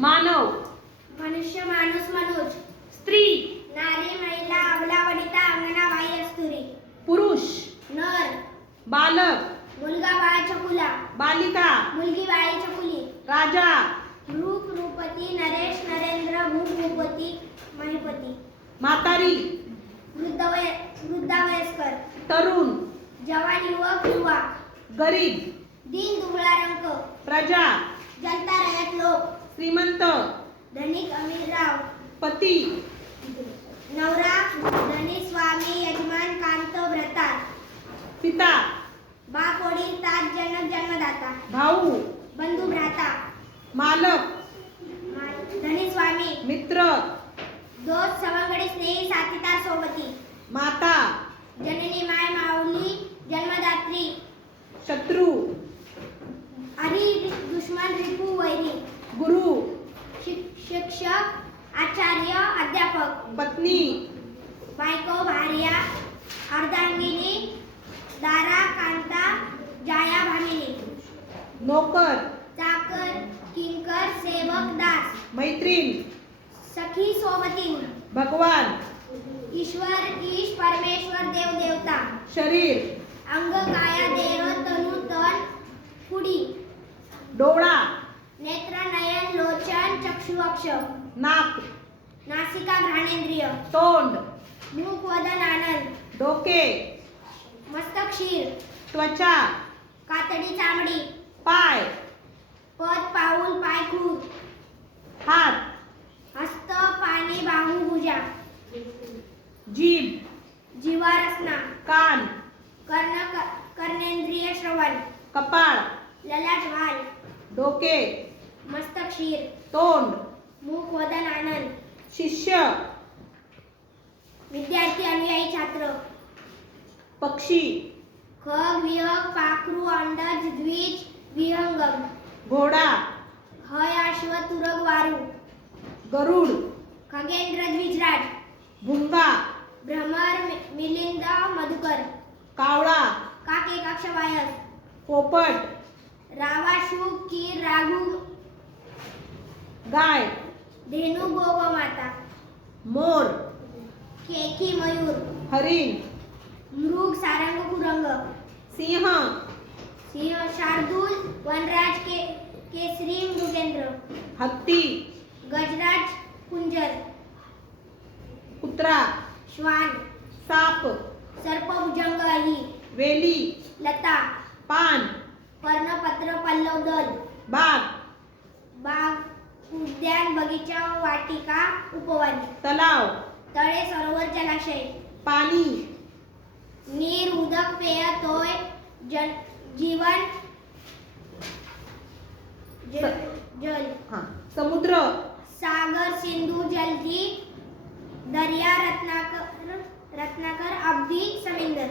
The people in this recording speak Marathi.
मानव, मनुष्य माणूस मनोज, स्त्री, नारी महिला अबला वनिता अंगना बाई अस्तुरी, पुरुष, नर, बालक, मुलगा बाळ चकुला, बालिका, मुलगी बाई चकुली, राजा, रूप रूपती, नरेश नरेंद्र, भूप भूपती, महिपती, म्हातारी, वृद्धावयस्कर, तरुण, जवान युवक युवा, गरीब, दीन दुबळा रंक, प्रजा, जनता रयत लोक, श्रीमंत, धनिक अमीर राव, पती, नवरा धनी स्वामी यजमान कांत व्रतार, पिता, बाप वडील तात जनक जन्मदाता, भाऊ, बंधू भ्राता, मालक, धनी स्वामी, मित्र, दोस्त सवंगडी स्नेही साथीदार सोबती, माता, जननी माय माऊली जन्मदात्री, शत्रू, हरी दुश्मन रिपू वैरी, गुरु, शिक्षक आचार्य अध्यापक, पत्नी, बायको भार्या अर्धांगिनी, दारा कांता जाया भामिनी, नोकर, चाकर किंकर सेवक दास, मैत्रीण, सखी सोबतीन, भगवान, ईश्वर ईश परमेश्वर देव देवता, शरीर, अंग काया देह तनु तन कुडी, डोळा, नेत्र नयन लोचन चक्षु अक्ष, नाक, नासिका घ्राणेंद्रिय, तोंड, मुख वदन आनंद, डोके, मस्तक शीर, त्वचा, कातडी चामडी, पाय, पद पाऊल पाय खूर, हात, हस्त पाणी बाहू भुजा, जीभ, जीवा रसना, कान, कर्णेंद्रिय श्रवण, कपाळ, ललाट वाल, डोके, मस्तक शीर, तोंड, मुख वदन आनंद, शिष्य, विद्यार्थी अनुयायी छात्र, पक्षी, खग विहग पाखरू अंडज द्विज विहंगम, घोडा, हय अश्व तुरग वारू, गरुड, खगेंद्र द्विजराज, भुंगा, भ्रमर मिलिंद मधुकर, कावळा, काक एकाक्ष वायस, पोपट, रावाशू कीर राघू, गाय, धेनु गोमाता, मोर, केकी मयूर, हरिण, मृग सारंग कुरंग, सिंह, सिंह शार्दूल वनराज केसरी मृगेंद्र, हत्ती, गजराज कुंजर, कुत्रा, श्वान, साप, सर्प भुजंग अही, वेली, लता, पान, पर्णपत्र पल्लव दल, बाग, बाग उद्यान बगीचा वाटिका उपवन, तलाव, तळे सरोवर जलाशय, पाणी, नीर उदक पेय तोय जीवन जल, समुद्र, सागर सिंधू जलधी दर्या रत्नाकर अब्दी समिंदर.